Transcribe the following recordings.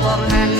พวงหัน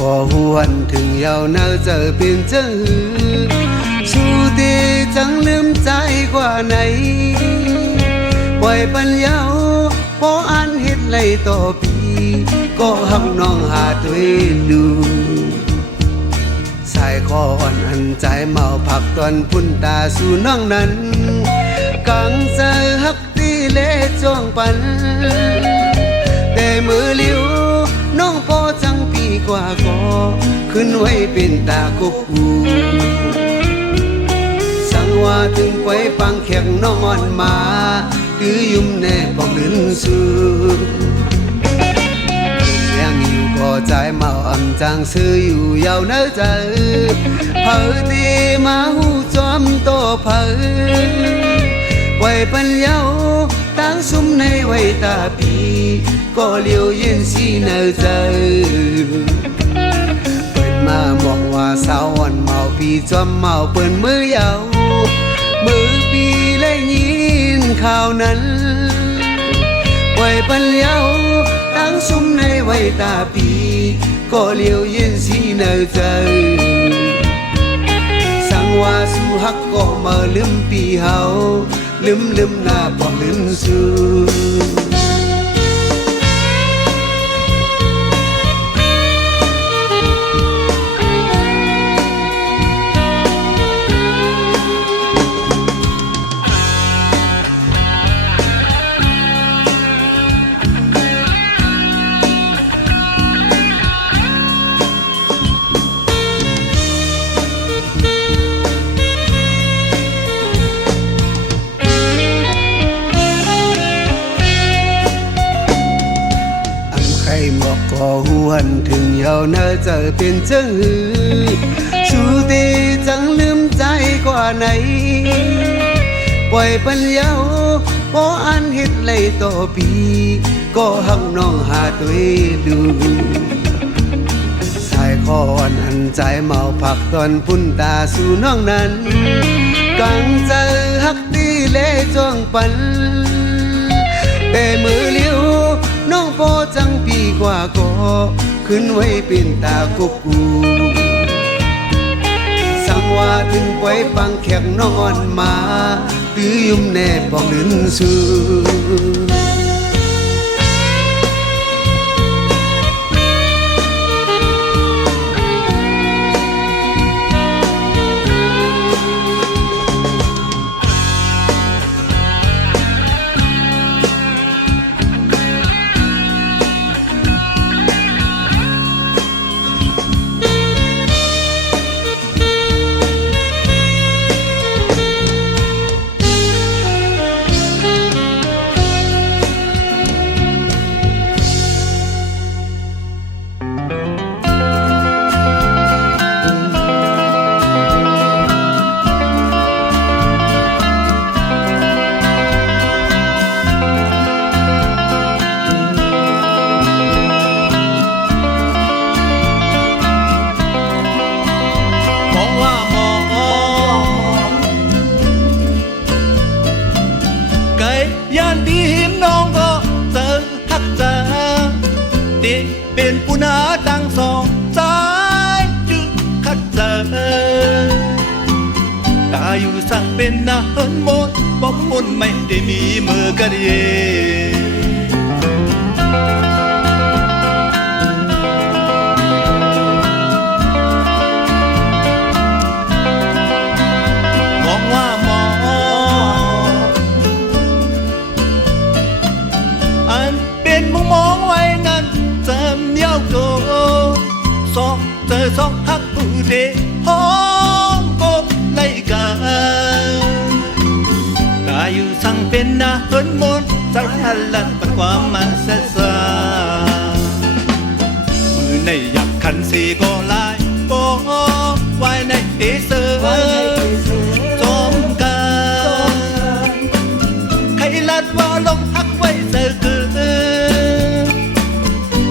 ก็หวนถึงยาวเนาเจอเป็นเจ้าชูดีจังลืมใจกว่าไหนปล่อยปัญญาพออันเฮ็ดไรต่อปีก็หักน้องหาตัวดูสายคออ่อนอันใจเมาผักตอนพุ่นตาสู่น้องนั้นกังใจฮักตีเล่จ้วงปันแต่มือเลี้ยวน้องพอจังปีกว่าก็ขึ้นไว้เป็นตากุกกูสังว่าถึงไปปังแขกน้องอ่อนมาคือยุ่มแน่ปองลืนสูยังอยู่ก็ใจเมาอ่ำจางซื้ออยู่ยาวเนื้อใจเผอตีมาหูจอมโตเผอไว้ปัญญาตั้งซุ่มในไว้ตาปีก็เลี้ยวเย็นสีเนื้อใจเปิดมาบอกว่าสาวอ่อนเมาปีจอมเมาเปิดมือยาวมือปีและยินข่าวนั้นไว้ปัญญาตั้งซุ่มในไว้ตาปีก็เลี้ยวเย็นสีเนื้อใจสั่งว่าสู้ฮักก็มาลืมปีเฮาลืมหน้าปองลืมสู้ก็หวนถึงยาวเนื้อเจอเป็นเจ้าชูตีจังลืมใจกว่าไหนปล่อยปัญญาพออันเฮ็ดไรต่อปีก็หักน้องหาตัวดูสายคออ่อนอันใจเมาผักตอนพุ่นตาสู่น้องนั้นกังเจอฮักตีเล่จ้วงปันแต่มือเลี้ยว ดีกว่าก็ขึ้นไว้เป็นตากบกูสังว่าถึงปล่อยปังแขกนอนมาตื้อยุ่มแน่ปองดินซื้อเป็นปูนาตั้งสองสายจึกขัดเจอตาอยู่สั่งเป็นนาเฮินหมดบอกมนไม่ได้มีมือกระเดีมองว่าหมออันเป็นมุมมองไว้นั้นจำยาวโกสองเจอสองฮักผู้เดห้องโกไล่กันตาอยู่สั่งเป็นนาเฮินมนใจหันหลังปัดความมันเสียสามือในหยับขันสีก็ลายก็ไว้ในเอเซอร์จอมกันใครลัดว่าลงฮักไว้เจอคือ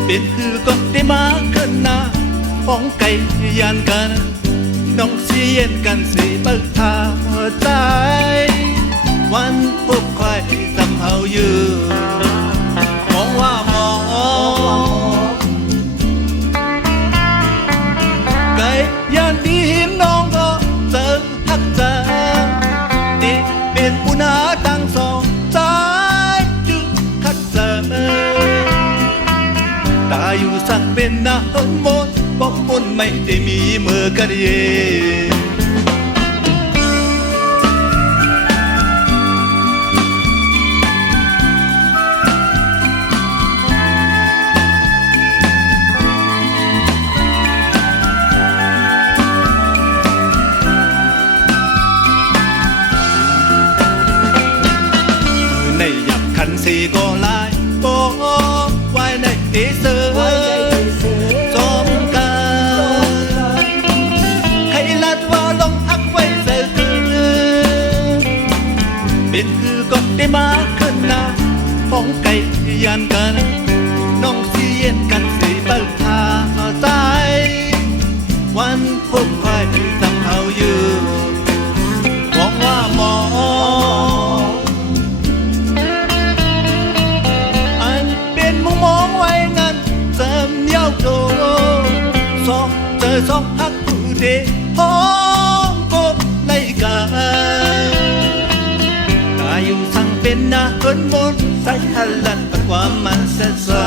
เป็นคือก็ได้มาขึ้นหน้าป้องไก่ยานกันน้องเสียนกันสิเบิกทางใจวันพบใครจำเอาอยู่มองว่าหมอไก่ยานดีหิมน้องก็เจอทักใจดีเป็นปูนาตั้งสองใจจึงคัดเจอตาอยู่สั่งเป็นนาเฮินหมดบอกมนไม่ได้มีมือกระเดีในหยับขันสีก็ลายบอกไว้ในเอเซอร์จอมกันใครลัดว่าลงฮักไว้เจอคือเป็นคือก็ได้มาขึ้นหน้าป้องไก่ยานกันน้องเสียนกันสิเบิกทางใจวันพบใครจำเอาอยู่มองว่าหมออันเป็นมุมมองไว้นั้นจำยาวโตสองเจอสองฮักผู้เดห้องก็ไล่กันตาอยู่สั่งเป็นนาเฮินมนใส่หันหลังปัดความมันเสียสา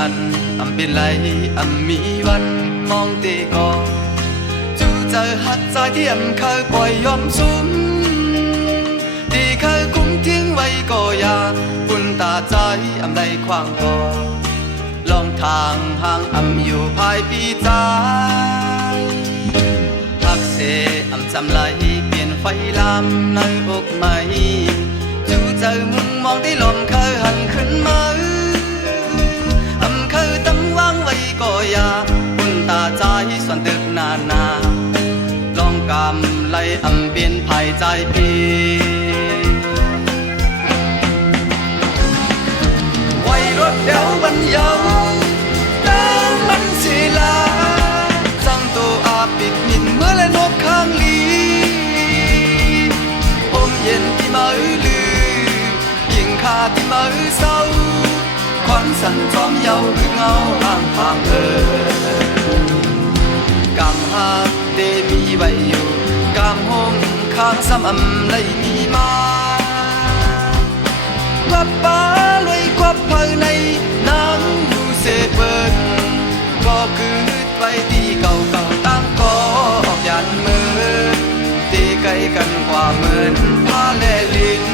อันเป็นไรมีวันมองตีก่อนจู่เจอหักใจที่เคยปล่อยยอมสุมที่เคยคุ้มทิ้งไว้ก็อย่าปุ่นตาใจได้ขวางก่อลองทางห่างอยู่ภายปีใจหักเสจำไหลเปลี่ยนไฟลามในอกใหม่จู่เจอมุมมองที่ลมเคยหันขึ้นมาเคยตั้งวางไว้ก็อย่าปุ่นตาใจส่วนตึกนาลองกำไล่เปลี่ยนภายใจปีไว้รถเดี๋ยวบรรยาวน้ำมันสีลาจังตัวปิดมินเมื่อและนกข้างลีอมเย็นที่มือลือยิงขาที่มือเศร้าควันสั่นจอมเยาคือเงาห่างห่างกำหักเดมีไว้อยู่กำห้องข้างซ้ำเลยมีมาควับป้าลอยควับภายในนังดูเสเปิดก็คือไว้ที่เก่าตั้งก็ออกยันมือตีไกลกันกว่าเหมือนผ้าแลลิ้น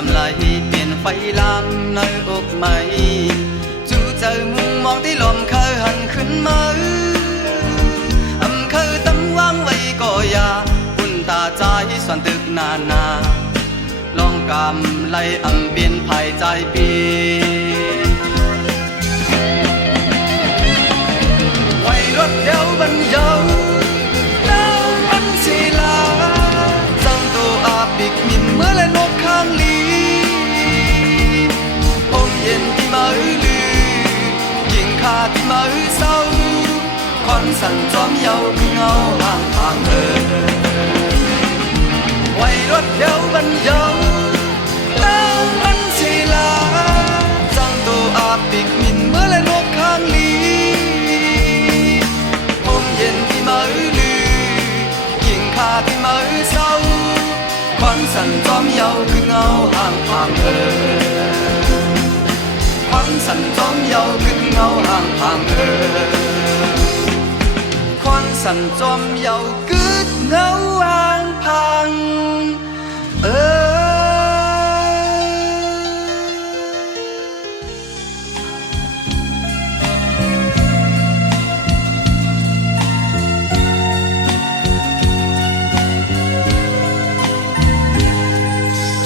จำไหลเปลี่ยนไฟลามในอกใหม่จู่เจอมุมมองที่ลมเคยหันขึ้นมาเคยตั้งวางไว้ก็อย่าปุ่นตาใจส่วนตึกนาลองกำไล่เปลี่ยนภายใจปีไว้รถเดี๋ยวบรรยาวน้ำมันสีลาจังตัวปิกมินเมื่อและนกข้างลีเย็นที่มือลือยิงขาที่มือเศร้าควันสั่นจอมเยาคือเงาห่างไว้รถเดี๋ยวบรรยาวน้ำมันสีลาจังตัวปิกมินเมื่อและนกข้างลีเย็นที่มือลือยิงขาที่มือเศร้าควันสั่นจอมเยาคือเงาห่างควันสั่นจอมเยาคือเงาห่างควันสั่นจอมเยาคือเงาห่าง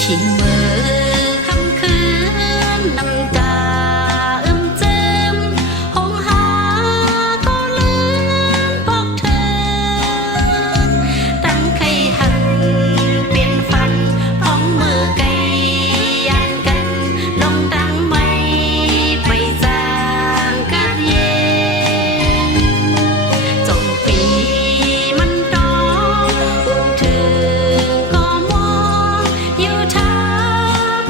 ที่มือคำคืนน้ำตาเจิมห้องหาก็ลืมบอกเธอตั้งใครหันเปลี่ยนฟันพ้องมือไกลยันกันลงดังไม่ไปจางกัดเย็นจงปีมันดองอุ่นถึงก็มองอยู่ทาง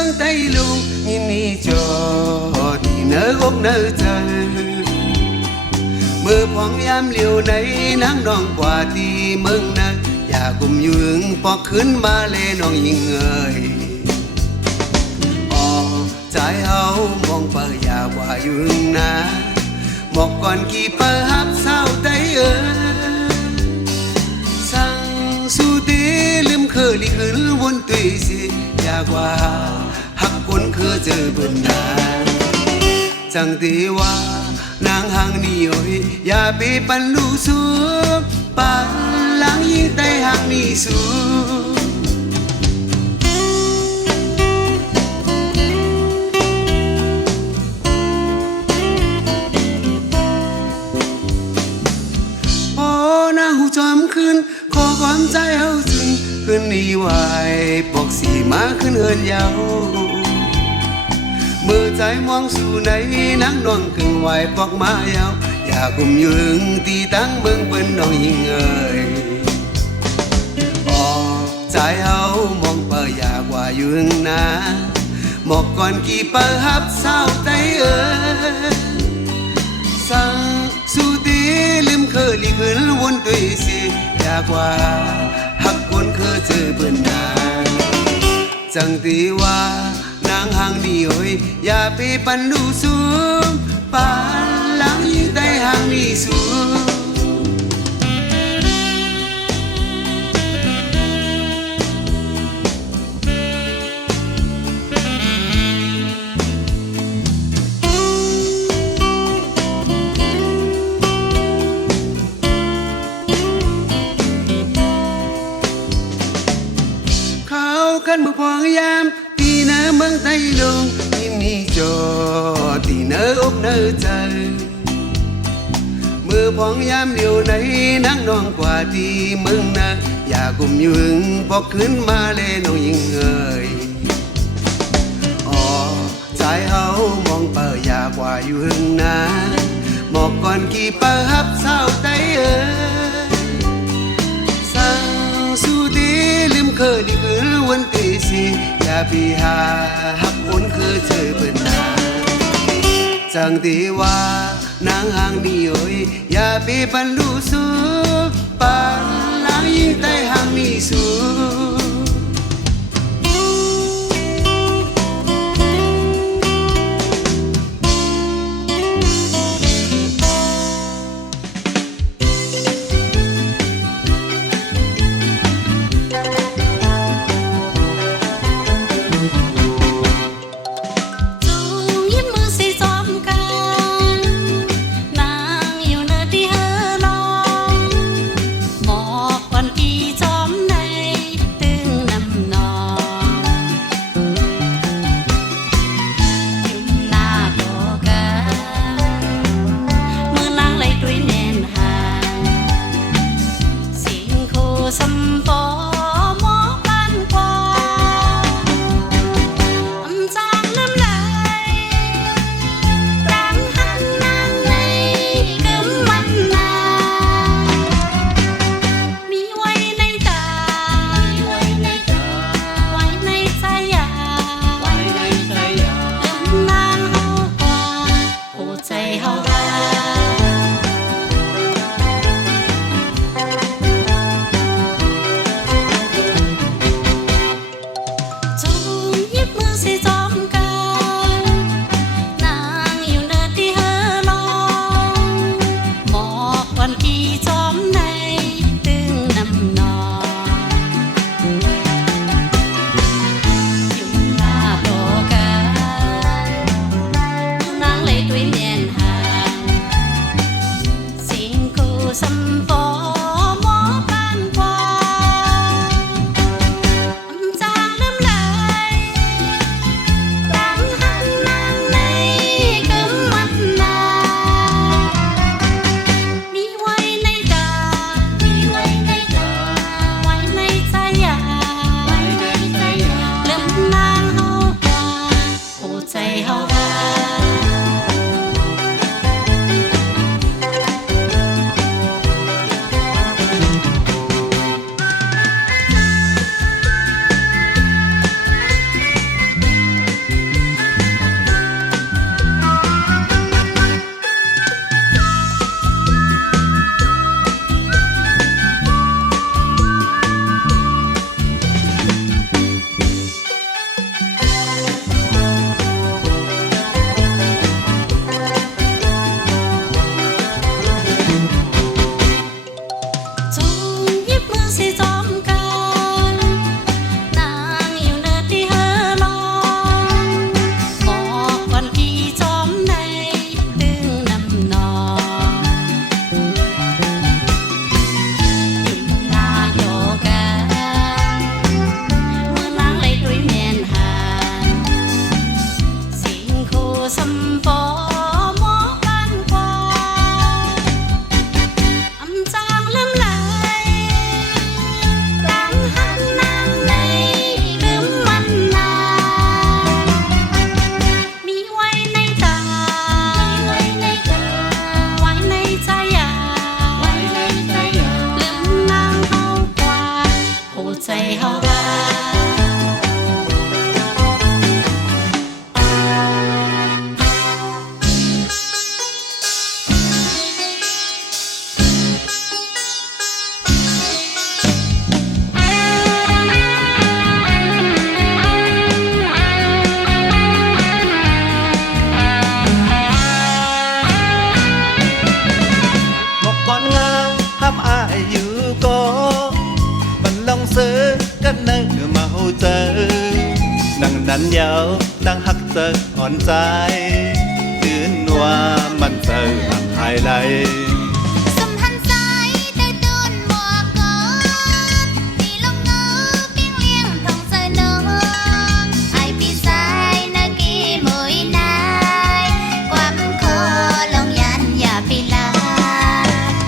มืองไต้ลุงยินนี่จอที่เนื้อกเนื้อใจมือพองยามเหลียวในนางน้องกว่าที่เมืองนั้นอย่ากุมยืงพอขึ้นมาเลยน้องยิงเอ่ยใจเฮามองเปิดอย่าว่ายืงนะบอกก่อนกี่เปิดฮับเศร้าได้สั่งสู้ตีลืมเคยลิขึ้นวนตุยสิอยากว่าฮักคนคือเจอเบิ่นนาจังตีว่านางหางนี่โอ้ยอย่าไปปันลูสูปานหลังยิ่งใต้หางนี่สูจอมขึ้นขอความใจเฮาถึงขึ้นนี่ไหวปอกสีมาขึ้นเฮินยาวมือใจมองสู่ในนังน้องขึ้นไหวปอกมายาวอย่ากุมยืงตีตั้งเบิ่งเปิ้นน้องยิงเอ่ยใจเฮามองเปิดอยากว่ายืงนะหมอกก่อนกี่เปิดฮับเศร้าใจเอ่ยสั่งสู้ตีลืมเคยลิขึ้นวนตุยสิอยากว่าหักคนเคยเจอเบิ่นนานจังตีว่านางหางนี่โอ้ยอย่าไปปันดูสูงปานหลังยิ่งใต้หางนี่สูงขันมือพองยามที่เนื้อเมืองไต้ลงยินนี่จอที่เนื้อเนื้อใจมือพองยามเดียวในนังน้องกว่าที่เมืองนะอย่ากุมยืงพอขึ้นมาเลยน้องยิงเอ่ยใจเฮามองเปิดอยากว่าอยู่หึงนะหมอกก่อนกี่เปิดฮับเศร้าใจเอ่ยสั่งสู้ดีลืมเคยดีขึ้นวันตีสิอย่าไปหาหักคนคือเธอเบิ่นนาจังตีว่านางหางนี่โอ้ยอย่าไปปันดูสูปานหลังยิ่งใต้หางนี่สูตื่ นั้นยาวตั้งหักเจออ่อนใจคืนว่ามันเจอหักหายไหล สมหันสายใต้ต้นหมวกกอนที่ลงเงาปิ้งเลี้ยงทองเสนองไอพี่สายนากีมวยนายความคอลงยันอย่าไปลา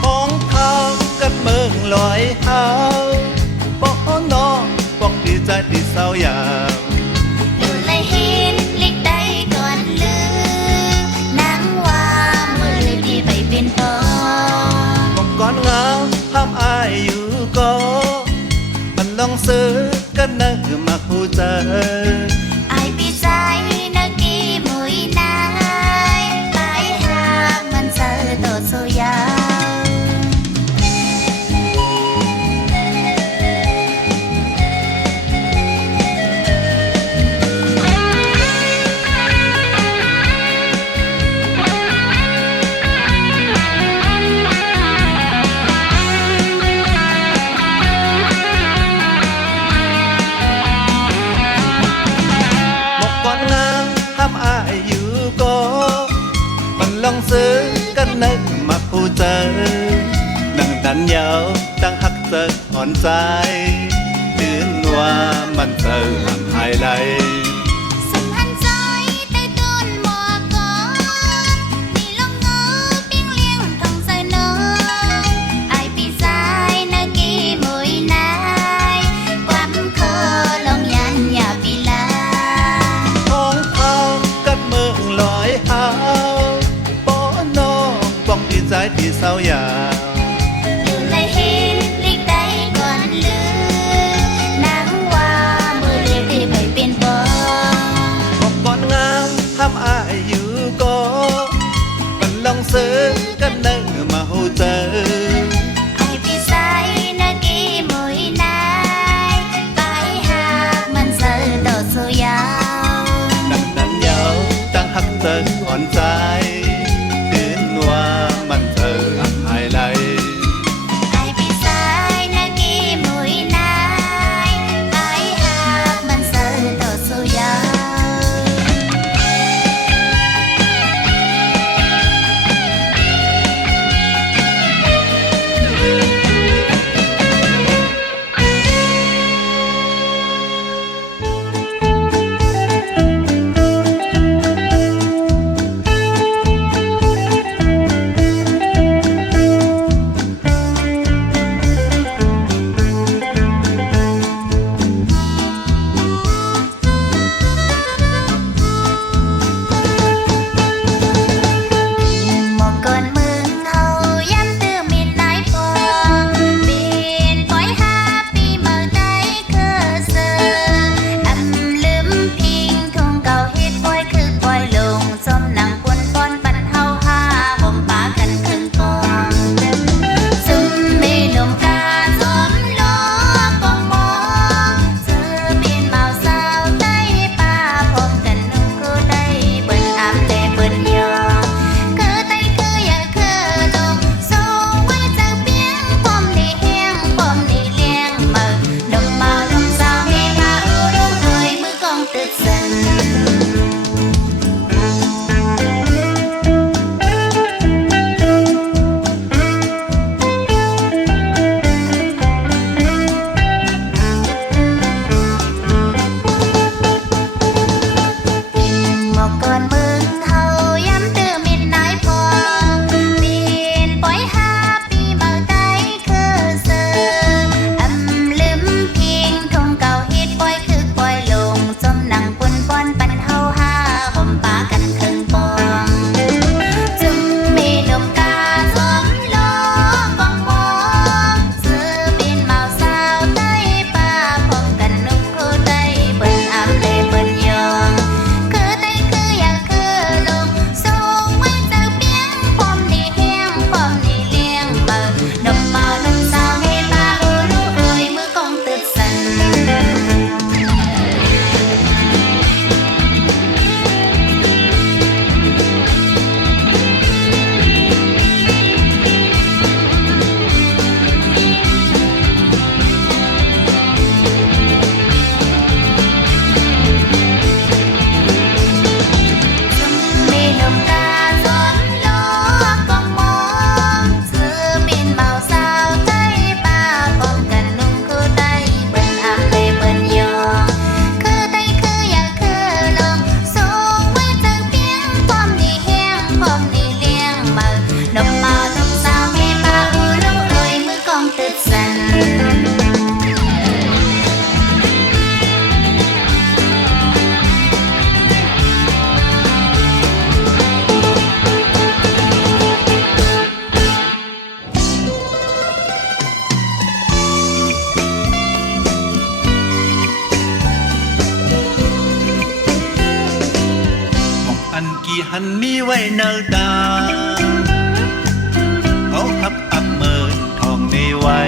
ห้องเขากับเมืองลอยเฮาปอกน้องบอกดีใจที่เศร้ายาม อยู่เลยเห็นเล็กได้ก่อนลือนางว่ามือลือที่ไปเป็นปอ บอกก่อนเหงาห้ามอายอยู่ก็มันลองซื้อกันนะมาคู่เจอ ไอพี่สายนากีมวยนายไปหามันเจอโตดสุยา บอกก่อนงามห้ามอายอยู่ก็มันลองซื้อกันนึกมาคู่เจอนั่งดันยาวตั้งหักเจออ่อนใจคืนว่ามันเจอหักหายไหล สมหันใจใต้ต้นหมวกกอนที่ลงเงาปิ้งเลี้ยงทองใส่น้องไอพี่สายนากีมวยนายความคอลงยันอย่าปีลา ห้องเขากับเมืองลอยเฮาปอน้องบอกดีใจที่เศร้ายาม อยู่เลยเห็นเล็กได้ก่อนลือนางว่ามือเรียกที่ไปเป็นปอ บอกก่อนงามห้ามอายอยู่ก็มันลองซื้อกันนึกมาหูเจอ ไอพี่สายนากีมวยนายไปหามันเจอโตดสุยา ดังนั้นยาวตั้งหักเจออ่อนใจคืนว่ามันเจอหักหายไหล ไอพี่สายนากีมวยนายไปหามันเจอโตดสุยา มองก่อนมึงเฮาย้ำตื้อมิดนายพองบินปล่อยหาปีเมื่อใดคือเสืออำลืมพิงทุ่งเก่าเฮ็ดปล่อยคือปล่อยลงสมหนังปนปอนปันเฮาหาห่มปากันครึ่งกองซุมมีหนุ่มกาสมล้อกองมองเสือบินเมาสาวใต้ป่าพบกันนุ่งคือได้เบิ่นอำแต่เบิ่นยอ คือไตคืออยากคือลงสูงไว้จากเปียงปอมนี่เฮียงปอมนี่เลี้ยงมือดมเมาดมสาวให้มาอุดมด้วยมือกองตึกสัน หมอกก่อนมึงเฮาย้ำตื้อมิดนายพองบินปล่อยหาปีเมื่อใดคือเสืออำลืมพิงทุ่งเก่าเฮ็ดปล่อยคือปล่อยลงสมหนังปนปอนปั กี่หันมีไว้เนาตาเขาหักอับเมินทองในไว้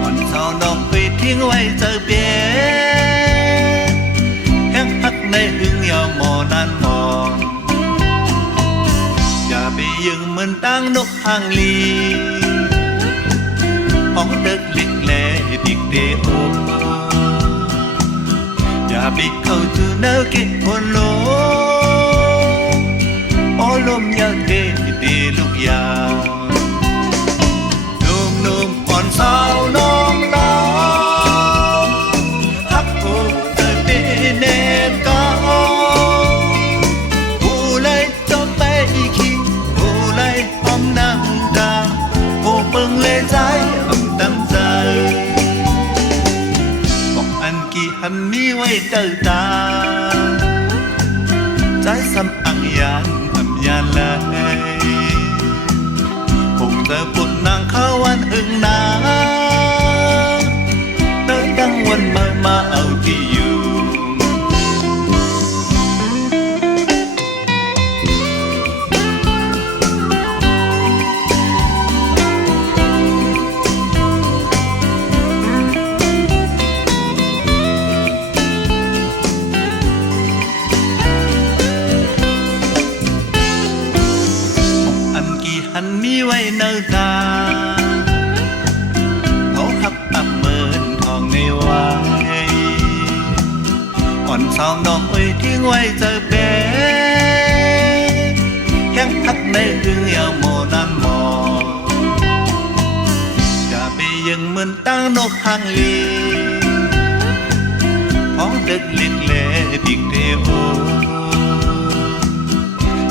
อ่อนเศร้าน้องไปทิ้งไว้เจอเปียแห้งหักในหึงยาวหมอนานมองอย่าไปยึงเหมือนตั้งนกหางลีห้องเด็กลิกแลดิกเดโออย่าไปเข้าจูเนื้อเก็บคนโลโอลมอยากเดดีลูกยาวนุ่มอ่อนสาวน้องลาวฮักผูกเธอดีเนตเก่าผู้เลยจมไปขี้ผู้เลยหอมน้ำตาผู้เบิ่งเลยใจอ่ำตำใจบอกอันกี่หันมีไว้เตอตาใจซ้ำอังยานอ่ำยานเลยคงจะปุ่นนางข้าวันหึงนาเดินดังวันมาเอาที่อยู่อันกี่หันมีไว้เนาตาเขาหักอับเมินทองในไว้อ่อนสาวน้องเอ้ยทิ้งไว้เจอเป๊แห้งหักในหึงยาวโมนานมองอย่าไปยังเหมือนตั้งนกหางลีห้องเด็กเล็กเล่ดิกเดโอ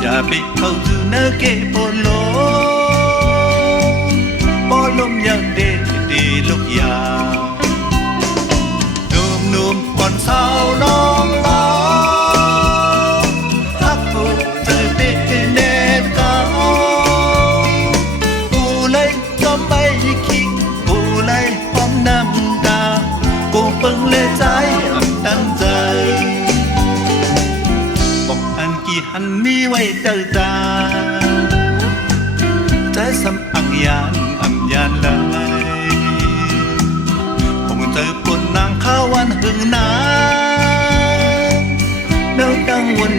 อย่าไปเข้าจูเนื้อเก็บโปโลบอลมอยากเดดีลูกยาวนุ่มอ่อนสาวน้องลาวฮักผูกเธอดีเนตเก่าผู้เลยก็ไม่คิดผู้เลยหอมน้ำตากูเพิ่งเลยใจอ่ำตั้งใจบอกอันกี่หันมีไว้เตอตาใจซ้ำอังยานอ่ำยานเลยคงเจอปุ่นนางข้าวันหึงนาเดินดังวน